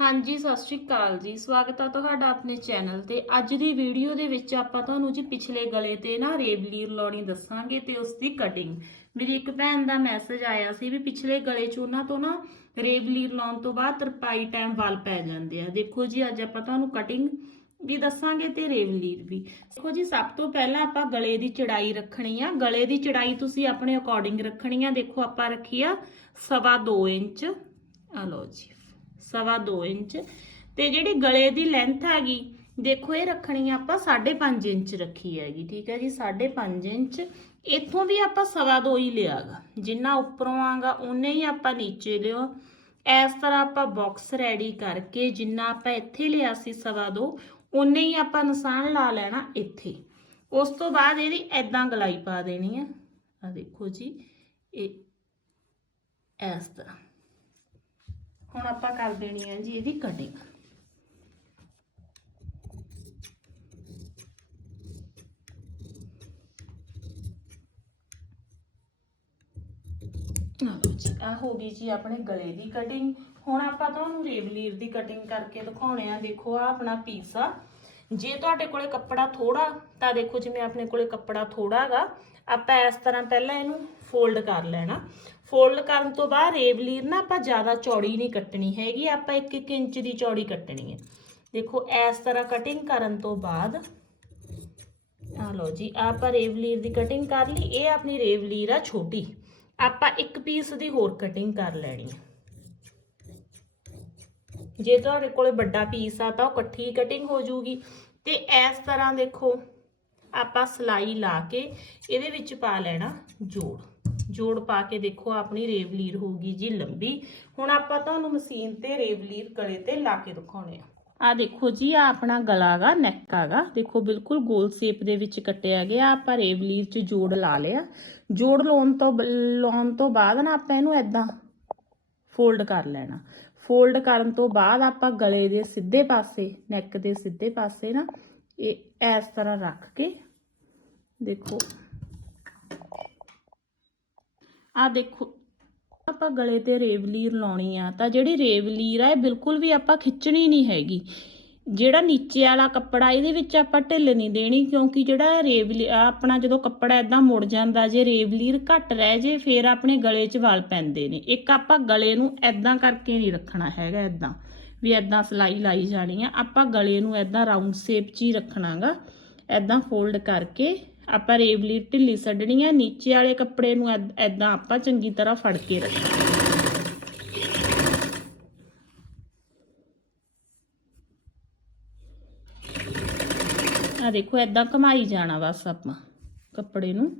ਹਾਂਜੀ, ਸਤਿ ਸ਼੍ਰੀ ਅਕਾਲ ਜੀ। ਸਵਾਗਤ ਆ ਤੁਹਾਡਾ ਆਪਣੇ ਚੈਨਲ ਤੇ। ਅੱਜ ਦੀ ਵੀਡੀਓ ਦੇ ਵਿੱਚ ਆਪਾਂ ਤੁਹਾਨੂੰ ਜੀ ਪਿਛਲੇ ਗਲੇ ਤੇ ਨਾ ਰੇਵਲੀਰ ਲਾਉਣੀ ਦੱਸਾਂਗੇ ਤੇ ਉਸ ਦੀ ਕਟਿੰਗ ਮੇਰੀ ਇੱਕ ਭੈਣ ਦਾ ਮੈਸੇਜ ਆਇਆ ਸੀ ਵੀ ਪਿਛਲੇ ਗਲੇ 'ਚ ਉਹਨਾਂ ਤੋਂ ਨਾ ਰੇਵਲੀਰ ਲਾਉਣ ਤੋਂ ਬਾਅਦ ਤਰਪਾਈ ਟਾਈਮ ਵਾਲ ਪੈ ਜਾਂਦੇ ਆ। ਦੇਖੋ ਜੀ, ਅੱਜ ਆਪਾਂ ਤੁਹਾਨੂੰ ਕਟਿੰਗ ਵੀ ਦੱਸਾਂਗੇ ਤੇ ਰੇਵਲੀਰ ਵੀ। ਦੇਖੋ ਜੀ, ਸਭ ਤੋਂ ਪਹਿਲਾਂ ਆਪਾਂ ਗਲੇ ਦੀ ਚੜਾਈ ਰੱਖਣੀ ਆ। ਗਲੇ ਦੀ ਚੜਾਈ ਤੁਸੀਂ ਆਪਣੇ ਅਕੋਰਡਿੰਗ ਰੱਖਣੀ ਆ। ਦੇਖੋ ਆਪਾਂ ਰੱਖੀ ਆ ਸਵਾ 2 ਇੰਚ। ਆ ਲਓ ਜੀ। ਸਵਾ 2 ਇੰਚ। ਤੇ ਜਿਹੜੀ ਗਲੇ ਦੀ ਲੈਂਥ ਹੈਗੀ, ਦੇਖੋ ਇਹ ਰੱਖਣੀ ਆ ਆਪਾਂ 5.5 ਇੰਚ ਰੱਖੀ ਹੈਗੀ, ਠੀਕ ਹੈ ਜੀ? 5.5 ਇੰਚ। ਇੱਥੋਂ ਵੀ ਆਪਾਂ ਸਵਾ 2 ਹੀ ਲਿਆਗਾ। ਜਿੰਨਾ ਉੱਪਰੋਂ ਆਗਾ ਉਨੇ ਹੀ ਆਪਾਂ ਨੀਚੇ ਲਿਓ। ਇਸ ਤਰ੍ਹਾਂ ਆਪਾਂ ਬਾਕਸ ਰੈਡੀ ਕਰਕੇ ਜਿੰਨਾ ਆਪਾਂ ਇੱਥੇ ਲਿਆ ਸੀ ਸਵਾ 2 ਉਨੇ ਹੀ ਆਪਾਂ ਨਿਸ਼ਾਨ ਲਾ ਲੈਣਾ ਇੱਥੇ। ਉਸ ਤੋਂ ਬਾਅਦ ਇਹਦੀ ਐਦਾਂ ਗਲਾਈ ਪਾ ਦੇਣੀ ਆ। ਆ ਦੇਖੋ ਜੀ, ਇਹ ਇਸ ਤਰ੍ਹਾਂ। ਹੁਣ ਆਪਾਂ ਕਰ ਦੇਣੀ ਹੈ ਜੀ ਇਹਦੀ ਕਟਿੰਗ ਆ ਹੋ ਗਈ ਜੀ ਆਪਣੇ ਗਲੇ ਦੀ ਕਟਿੰਗ ਹੁਣ ਆਪਾਂ ਤੁਹਾਨੂੰ ਰੇਵਲੀਰ ਦੀ ਕਟਿੰਗ ਕਰਕੇ ਦਿਖਾਉਣੇ ਆ। ਦੇਖੋ ਆ ਆਪਣਾ ਪੀਸ ਆ। ਜੇ ਤੁਹਾਡੇ ਕੋਲੇ ਕੱਪੜਾ ਥੋੜਾ ਤਾਂ ਦੇਖੋ ਜਿਵੇਂ ਆਪਣੇ ਕੋਲੇ ਕੱਪੜਾ ਥੋੜਾ ਹੈਗਾ ਆਪਾਂ ਇਸ ਤਰ੍ਹਾਂ ਪਹਿਲਾਂ ਇਹਨੂੰ ਫੋਲਡ ਕਰ ਲੈਣਾ। ਫੋਲਡ ਕਰਨ ਤੋਂ ਬਾਅਦ ਰੇਵਲੀਰ ਨਾ ਆਪਾਂ ਜ਼ਿਆਦਾ ਚੌੜੀ ਨਹੀਂ ਕੱਟਣੀ ਹੈਗੀ, ਆਪਾਂ 1-1 ਇੰਚ ਦੀ ਚੌੜੀ ਕੱਟਣੀ ਹੈ। ਦੇਖੋ, ਇਸ ਤਰ੍ਹਾਂ ਕਟਿੰਗ ਕਰਨ ਤੋਂ ਬਾਅਦ ਆ ਲਓ ਜੀ, ਆਪਾਂ ਰੇਵਲੀਰ ਦੀ ਕਟਿੰਗ ਕਰ ਲਈ, ਇਹ ਆਪਣੀ ਰੇਵਲੀਰ ਆ ਛੋਟੀ। ਆਪਾਂ ਇੱਕ ਪੀਸ ਦੀ ਹੋਰ ਕਟਿੰਗ ਕਰ ਲੈਣੀ ਹੈ। ਜੇ ਤੁਹਾਡੇ ਕੋਲੇ ਵੱਡਾ ਪੀਸ ਆ ਤਾਂ ਉਹ ਇਕੱਠੀ ਕਟਿੰਗ ਹੋ ਜਾਊਗੀ ਤੇ ਇਸ ਤਰ੍ਹਾਂ ਦੇਖੋ ਆਪਾਂ ਸਲਾਈ ਲਾ ਕੇ ਇਹਦੇ ਵਿੱਚ ਪਾ ਲੈਣਾ ਜੋੜ। ਜੋੜ ਪਾ ਕੇ ਦੇਖੋ ਆਪਣੀ ਰੇਵਲੀਰ ਹੋਊਗੀ ਜੀ ਲੰਬੀ। ਹੁਣ ਆਪਾਂ ਤੁਹਾਨੂੰ ਮਸ਼ੀਨ ਤੇ ਰੇਵਲੀਰ ਗਲੇ ਤੇ ਲਾ ਕੇ ਦਿਖਾਉਣੇ ਆ। ਆ ਦੇਖੋ ਜੀ ਆ ਆਪਣਾ ਗਲਾ ਗਾ ਨੈਕ ਆਗਾ ਦੇਖੋ ਬਿਲਕੁਲ ਗੋਲ ਸ਼ੇਪ ਦੇ ਵਿੱਚ ਕੱਟਿਆ ਗਿਆ। ਆਪਾਂ ਰੇਵਲੀਰ 'ਚ ਜੋੜ ਲਾ ਲਿਆ। ਜੋੜ ਲਾਉਣ ਤੋਂ ਬ- ਲਾਉਣ ਤੋਂ ਬਾਅਦ ਨਾ ਆਪਾਂ ਇਹਨੂੰ ਐਦਾਂ ਫੋਲਡ ਕਰ ਲੈਣਾ। ਫੋਲਡ ਕਰਨ ਤੋਂ ਬਾਅਦ ਆਪਾਂ ਗਲੇ ਦੇ ਸਿੱਧੇ ਪਾਸੇ ਨੈਕ ਦੇ ਸਿੱਧੇ ਪਾਸੇ ਨਾ ਇਹ ਇਸ ਤਰ੍ਹਾਂ ਰੱਖ ਕੇ ਦੇਖੋ। ਆ ਦੇਖੋ, ਆਪਾਂ ਗਲੇ ਤੇ ਰੇਵਲੀਰ ਲਾਉਣੀ ਆ, ਤਾਂ ਜਿਹੜੀ ਰੇਵਲੀਰ ਆ, ਇਹ ਬਿਲਕੁਲ ਵੀ ਆਪਾਂ ਖਿੱਚਣੀ ਨਹੀਂ ਹੈਗੀ। ਜਿਹੜਾ ਨੀਚੇ ਵਾਲਾ ਕੱਪੜਾ, ਇਹਦੇ ਵਿੱਚ ਆਪਾਂ ਢਿੱਲ ਨਹੀਂ ਦੇਣੀ, ਕਿਉਂਕਿ ਜਿਹੜਾ ਰੇਵਲੀ ਆਪਣਾ ਜਦੋਂ ਕੱਪੜਾ ਇਦਾਂ ਮੁੜ ਜਾਂਦਾ, ਜੇ ਰੇਵਲੀਰ ਘੱਟ ਰਹਿ ਜੇ, ਫਿਰ ਆਪਣੇ ਗਲੇ 'ਚ ਵਾਲ ਪੈਂਦੇ ਨੇ। ਇੱਕ ਆਪਾਂ ਗਲੇ ਨੂੰ ਇਦਾਂ ਕਰਕੇ ਨਹੀਂ ਰੱਖਣਾ ਹੈਗਾ ਇਦਾਂ ਵੀ ਇਦਾਂ ਸਲਾਈ ਲਾਈ ਜਾਣੀ ਆ। ਆਪਾਂ ਗਲੇ ਨੂੰ ਇਦਾਂ ਰਾਉਂਡ ਸ਼ੇਪ 'ਚ ਹੀ ਰੱਖਣਾਗਾ ਇਦਾਂ ਫੋਲਡ ਕਰਕੇ ਆਪਾਂ ਰੇਵਲੀ ਢਿੱਲੀ ਛੱਡਣੀ ਆ, ਨੀਚੇ ਵਾਲੇ ਕੱਪੜੇ ਨੂੰ ਇਦਾਂ ਆਪਾਂ ਚੰਗੀ ਤਰ੍ਹਾਂ ਫੜ ਕੇ ਰੱਖਣਾ ਆ ਦੇਖੋ ਇਦਾਂ ਘਮਾਈ ਜਾਣਾ ਬਸ ਆਪਾਂ ਕੱਪੜੇ ਨੂੰ।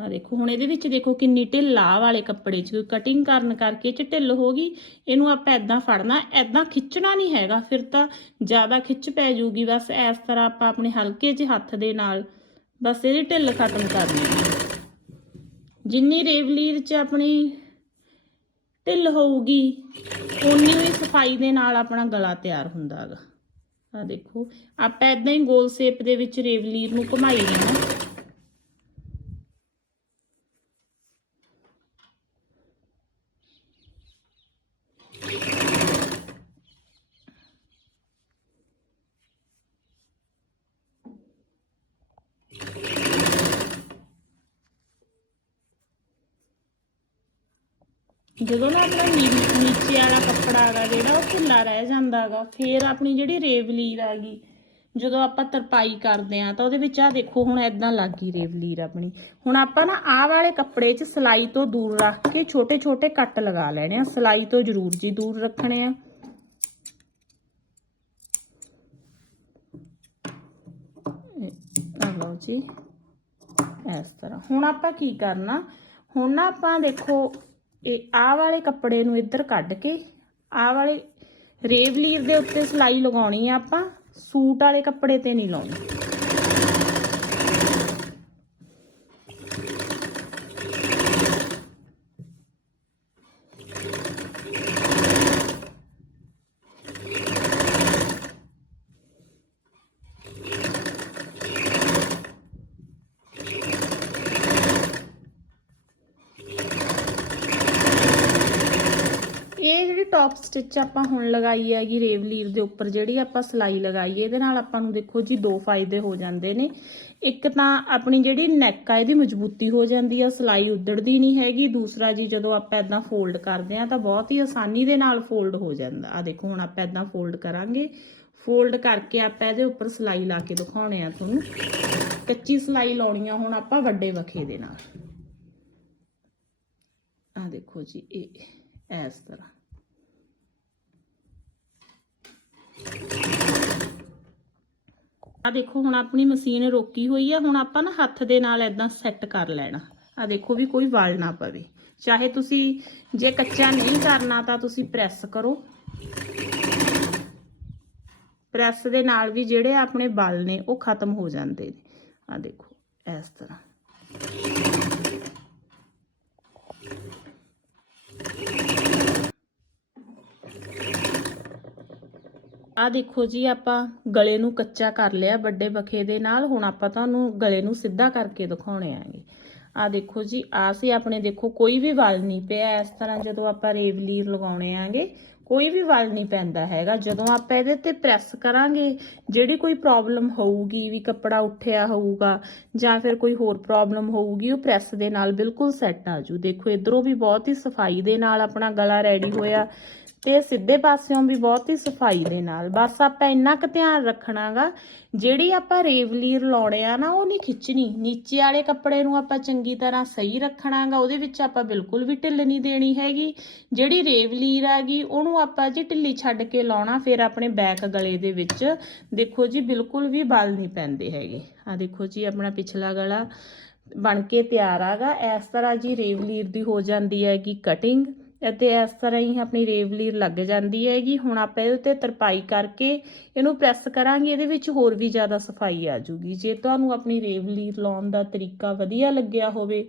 ਆ ਦੇਖੋ, ਹੁਣ ਇਹਦੇ ਵਿੱਚ ਦੇਖੋ ਕਿੰਨੀ ਢਿੱਲ ਆ ਵਾਲੇ ਕੱਪੜੇ 'ਚ ਕਟਿੰਗ ਕਰਨ ਕਰਕੇ 'ਚ ਢਿੱਲ ਹੋ ਗਈ, ਇਹਨੂੰ ਆਪਾਂ ਇਦਾਂ ਫੜਨਾ ਇਦਾਂ ਖਿੱਚਣਾ ਨਹੀਂ ਹੈਗਾ, ਫਿਰ ਤਾਂ ਜ਼ਿਆਦਾ ਖਿੱਚ ਪੈ ਜੂਗੀ ਬਸ ਇਸ ਤਰ੍ਹਾਂ ਆਪਾਂ ਆਪਣੇ ਹਲਕੇ ਜਿਹੇ ਹੱਥ ਦੇ ਨਾਲ ਬਸ ਇਹਦੀ ਢਿੱਲ ਖਤਮ ਕਰਨੀ ਜਿੰਨੀ ਰੇਵਲੀਰ 'ਚ ਆਪਣੀ ਢਿੱਲ ਹੋਊਗੀ, ਓਨੀ ਹੀ ਸਫ਼ਾਈ ਦੇ ਨਾਲ ਆਪਣਾ ਗਲਾ ਤਿਆਰ ਹੁੰਦਾ ਹੈਗਾ। ਆ ਦੇਖੋ, ਆਪਾਂ ਇਦਾਂ ਹੀ ਗੋਲ ਸ਼ੇਪ ਦੇ ਵਿੱਚ ਰੇਵਲੀਰ ਨੂੰ ਘੁਮਾਈ ਜਾਣਾ। ਜਦੋਂ ਨਾ ਆਪਣਾ ਨੀ- ਨੀਚੇ ਵਾਲਾ ਕੱਪੜਾ ਹੈਗਾ ਜਿਹੜਾ, ਉਹ ਢਿੱਲਾ ਰਹਿ ਜਾਂਦਾ ਹੈਗਾ ਫੇਰ ਆਪਣੀ ਜਿਹੜੀ ਰੇਵਲੀਰ ਹੈਗੀ, ਜਦੋਂ ਆਪਾਂ ਤਰਪਾਈ ਕਰਦੇ ਆ ਤਾਂ ਉਹਦੇ ਵਿੱਚ ਆ ਦੇਖੋ, ਹੁਣ ਐਦਾਂ ਲੱਗ ਗਈ ਰੇਵਲੀਰ ਆਪਣੀ। ਹੁਣ ਆਪਾਂ ਨਾ ਆਹ ਵਾਲੇ ਕੱਪੜੇ 'ਚ ਸਲਾਈ ਤੋਂ ਦੂਰ ਰੱਖ ਕੇ ਛੋਟੇ ਛੋਟੇ ਕੱਟ ਲਗਾ ਲੈਣੇ ਆ। ਸਲਾਈ ਤੋਂ ਜ਼ਰੂਰ ਜੀ ਦੂਰ ਰੱਖਣੇ ਆ। ਆ ਲਓ ਜੀ, ਇਸ ਤਰ੍ਹਾਂ। ਹੁਣ ਆਪਾਂ ਕੀ ਕਰਨਾ? ਹੁਣ ਨਾ ਆਪਾਂ ਦੇਖੋ ਇਹ ਆਹ ਵਾਲੇ ਕੱਪੜੇ ਨੂੰ ਇੱਧਰ ਕੱਢ ਕੇ ਆਹ ਵਾਲੇ ਰੇਵਲੀਰ ਦੇ ਉੱਤੇ ਸਿਲਾਈ ਲਗਾਉਣੀ ਆ ਆਪਾਂ, ਸੂਟ ਵਾਲੇ ਕੱਪੜੇ ਤੇ ਨਹੀਂ ਲਾਉਣੀ। ਟੌਪ ਸਟਿਚ ਆਪਾਂ ਹੁਣ ਲਗਾਈ ਹੈਗੀ ਰੇਵਲੀਰ ਦੇ ਉੱਪਰ, ਜਿਹੜੀ ਆਪਾਂ ਸਲਾਈ ਲਗਾਈ ਹੈ, ਇਹਦੇ ਨਾਲ ਆਪਾਂ ਨੂੰ ਦੇਖੋ ਜੀ ਦੋ ਫਾਇਦੇ ਹੋ ਜਾਂਦੇ ਨੇ। ਇੱਕ ਤਾਂ ਆਪਣੀ ਜਿਹੜੀ ਨੈਕ ਆ, ਇਹਦੀ ਮਜ਼ਬੂਤੀ ਹੋ ਜਾਂਦੀ ਆ, ਸਲਾਈ ਉਧੜਦੀ ਨਹੀਂ ਹੈਗੀ। ਦੂਸਰਾ ਜੀ, ਜਦੋਂ ਆਪਾਂ ਇਦਾਂ ਫੋਲਡ ਕਰਦੇ ਆ ਤਾਂ ਬਹੁਤ ਹੀ ਆਸਾਨੀ ਦੇ ਨਾਲ ਫੋਲਡ ਹੋ ਜਾਂਦਾ। ਆ ਦੇਖੋ, ਹੁਣ ਆਪਾਂ ਇਦਾਂ ਫੋਲਡ ਕਰਾਂਗੇ। ਫੋਲਡ ਕਰਕੇ ਆਪਾਂ ਇਹਦੇ ਉੱਪਰ ਸਲਾਈ ਲਾ ਕੇ ਦਿਖਾਉਣੇ ਆ ਤੁਹਾਨੂੰ। ਕੱਚੀ ਸਲਾਈ ਲਾਉਣੀ ਆ ਹੁਣ ਆਪਾਂ ਵੱਡੇ ਵਖੇ ਦੇ ਨਾਲ। ਆ ਦੇਖੋ ਜੀ, ਇਹ ਇਸ ਤਰ੍ਹਾਂ। ਆ ਦੇਖੋ, ਹੁਣ ਆਪਣੀ ਮਸ਼ੀਨ ਰੋਕੀ ਹੋਈ ਆ, ਹੁਣ ਆਪਾਂ ਨਾ ਹੱਥ ਦੇ ਨਾਲ ਇਦਾਂ ਸੈੱਟ ਕਰ ਲੈਣਾ। ਆ ਦੇਖੋ ਵੀ ਕੋਈ ਵਲ ਨਾ ਪਵੇ। ਚਾਹੇ ਤੁਸੀਂ ਜੇ ਕੱਚਾ ਨਹੀਂ ਕਰਨਾ ਤਾਂ ਤੁਸੀਂ ਪ੍ਰੈਸ ਕਰੋ। ਪ੍ਰੈਸ ਦੇ ਨਾਲ ਵੀ ਜਿਹੜੇ ਆਪਣੇ ਬਲ ਨੇ, ਉਹ ਖਤਮ ਹੋ ਜਾਂਦੇ ਨੇ। ਆ ਦੇਖੋ, ਇਸ ਤਰ੍ਹਾਂ। ਆ ਦੇਖੋ ਜੀ, ਆਪਾਂ ਗਲੇ ਨੂੰ ਕੱਚਾ ਕਰ ਲਿਆ, ਵੱਡੇ ਬਖੇ ਦੇ ਨਾਲ। ਹੁਣ ਆਪਾਂ ਤੁਹਾਨੂੰ ਗਲੇ ਨੂੰ ਸਿੱਧਾ ਕਰਕੇ ਦਿਖਾਉਣੇ ਆਂਗੇ ਆ ਦੇਖੋ ਜੀ ਆ ਸੀ ਆਪਣੇ ਦੇਖੋ, ਕੋਈ ਵੀ ਵਲ ਨਹੀਂ ਪਿਆ। ਇਸ ਤਰ੍ਹਾਂ ਜਦੋਂ ਆਪਾਂ ਰੇਵਲੀਰ ਲਗਾਉਣੇ ਆਂਗੇ ਕੋਈ ਵੀ ਵਲ ਨਹੀਂ ਪੈਂਦਾ ਹੈਗਾ। ਜਦੋਂ ਆਪਾਂ ਇਹਦੇ ਤੇ ਪ੍ਰੈਸ ਕਰਾਂਗੇ, ਜਿਹੜੀ ਕੋਈ ਪ੍ਰੋਬਲਮ ਹੋਊਗੀ, ਵੀ ਕੱਪੜਾ ਉੱਠਿਆ ਹੋਊਗਾ, ਜਾਂ ਫਿਰ ਕੋਈ ਹੋਰ ਪ੍ਰੋਬਲਮ ਹੋਊਗੀ, ਉਹ ਪ੍ਰੈਸ ਦੇ ਨਾਲ ਬਿਲਕੁਲ ਸੈੱਟ ਆ ਜੂ। ਦੇਖੋ, ਇਧਰੋਂ ਵੀ ਬਹੁਤ ਹੀ ਸਫ਼ਾਈ ਦੇ ਨਾਲ ਆਪਣਾ ਗਲਾ ਰੈਡੀ ਹੋਇਆ। ਤੇ ਸਿੱਧੇ ਪਾਸਿਓਂ ਵੀ ਬਹੁਤ ਹੀ ਸਫ਼ਾਈ ਦੇ ਨਾਲ। ਬਸ ਆਪਾਂ ਇੰਨਾ ਕੁ ਧਿਆਨ ਰੱਖਣਾਗਾ, ਜਿਹੜੀ ਆਪਾਂ ਰੇਵਲੀਰ ਲਾਉਣੇ ਆ ਨਾ, ਉਹ ਨਹੀਂ ਖਿੱਚਣੀ। ਨੀਚੇ ਵਾਲੇ ਕੱਪੜੇ ਨੂੰ ਆਪਾਂ ਚੰਗੀ ਤਰ੍ਹਾਂ ਸਹੀ ਰੱਖਣਾਗਾ, ਉਹਦੇ ਵਿੱਚ ਆਪਾਂ ਬਿਲਕੁਲ ਵੀ ਢਿੱਲ ਨਹੀਂ ਦੇਣੀ ਹੈਗੀ। ਜਿਹੜੀ ਰੇਵਲੀਰ ਆਗੀ ਉਹਨੂੰ ਆਪਾਂ ਜੀ ਢਿੱਲੀ ਛੱਡ ਕੇ ਲਾਉਣਾ, ਫਿਰ ਆਪਣੇ ਬੈਕ ਗਲੇ ਦੇ ਵਿੱਚ, ਦੇਖੋ ਜੀ, ਬਿਲਕੁਲ ਵੀ ਬਲ ਨਹੀਂ ਪੈਂਦੇ ਹੈਗੇ। ਆ ਦੇਖੋ ਜੀ, ਆਪਣਾ ਪਿਛਲਾ ਗਲਾ ਬਣ ਕੇ ਤਿਆਰ ਆਗਾ। ਇਸ ਤਰ੍ਹਾਂ ਜੀ ਰੇਵਲੀਰ ਦੀ ਹੋ ਜਾਂਦੀ ਹੈਗੀ ਕਟਿੰਗ ਅਤੇ ਇਸ ਤਰ੍ਹਾਂ ਹੀ ਆਪਣੀ ਰੇਵਲੀਰ ਲੱਗ ਜਾਂਦੀ ਹੈਗੀ। ਹੁਣ ਆਪਾਂ ਇਹਦੇ ਉੱਤੇ ਤਰਪਾਈ ਕਰਕੇ ਇਹਨੂੰ ਪ੍ਰੈਸ ਕਰਾਂਗੇ, ਇਹਦੇ ਵਿੱਚ ਹੋਰ ਵੀ ਜ਼ਿਆਦਾ ਸਫ਼ਾਈ ਆ ਜੂਗੀ ਜੇ ਤੁਹਾਨੂੰ ਆਪਣੀ ਰੇਵਲੀਰ ਲਾਉਣ ਦਾ ਤਰੀਕਾ ਵਧੀਆ ਲੱਗਿਆ ਹੋਵੇ,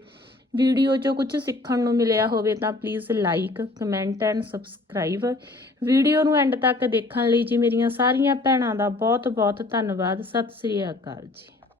ਵੀਡੀਓ 'ਚੋਂ ਕੁਝ ਸਿੱਖਣ ਨੂੰ ਮਿਲਿਆ ਹੋਵੇ, ਤਾਂ please like comment and subscribe video ਨੂੰ ਐਂਡ ਤੱਕ ਦੇਖਣ ਲਈ ਜੀ ਮੇਰੀਆਂ ਸਾਰੀਆਂ ਭੈਣਾਂ ਦਾ ਬਹੁਤ ਬਹੁਤ ਧੰਨਵਾਦ। ਸਤਿ ਸ੍ਰੀ ਅਕਾਲ ਜੀ।